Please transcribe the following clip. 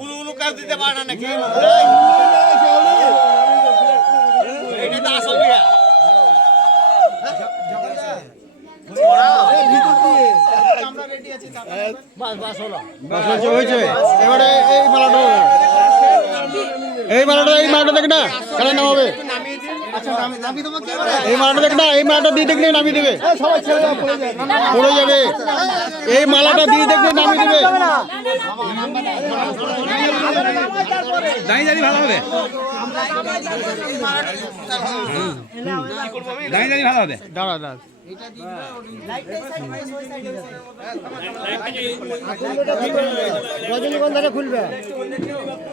উলু উলু কাজ দিতে পারে না নাকি? এটা তো আসল বিয়া। এবারে এই মালাটা এই মালাটা এই মালাটা দেখ না কেন নামাবে এই মালাটা দেখ না এই মালাটা দিয়ে দেখলে নামিয়ে দেবে। পড়ে যাবে। এই মালাটা দিয়ে দেখলে নামিয়ে দেবে। দাঁড়িয়ে দাঁড়িয়ে ভালো হবে। দাঁড়িয়ে দাঁড়িয়ে ভালো হবে। দাঁড়া দাঁড়া। রজনীগন্ধাটা খুলবে।